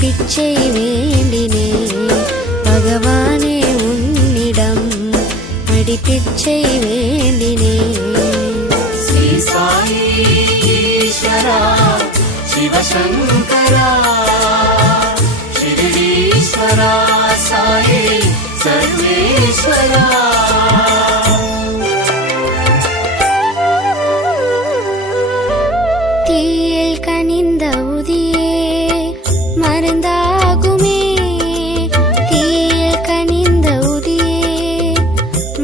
பிச்சை வேண்டினே பகவானே உன்னிடம் அடி பிச்சை வேண்டினே. ஸ்ரீ சாயி ஈஸ்வரா சிவசங்கரா ஷிரடீஸ்வரா சாயி சர்வேஸ்வரா. தீயில் கனிந்த உதியே மருந்தாகுமே, தீயில் கனிந்த உதியே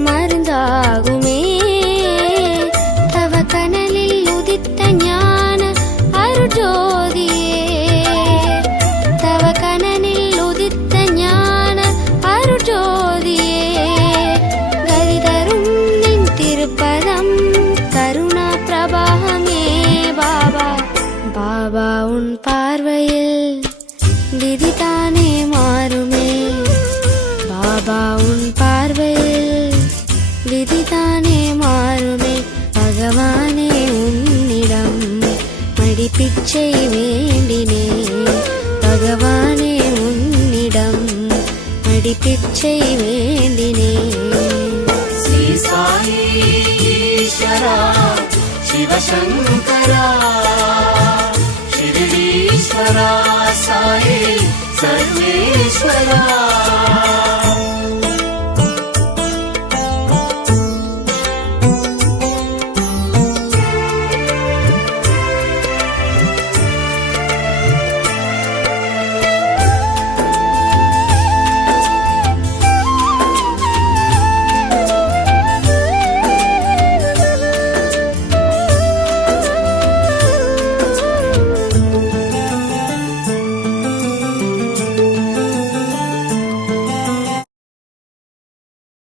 மருந்தாகுமே. தவ கனலில் உதித்த ஞான அருஜோதியே, தவ கனலில் உதித்த ஞான அருஜோதியே. கதி தரும் நின் திருப்பதம் கருணா பிரபாகமே பாபா. பாபா உன் பார்வையில் விதிதானே மாறுமே, பாபா உன் பார்வையில் விதிதானே மாறுமே. பகவானே உன்னிடம் மடி பிச்சை வேண்டினே பகவானே உன்னிடம் மடி பிச்சை வேண்டினே. ஸ்ரீ சாயி ஈஸ்வரா சிவசங்கரா ஷிரடீஸ்வரா சாயி சர்வேஸ்வரா.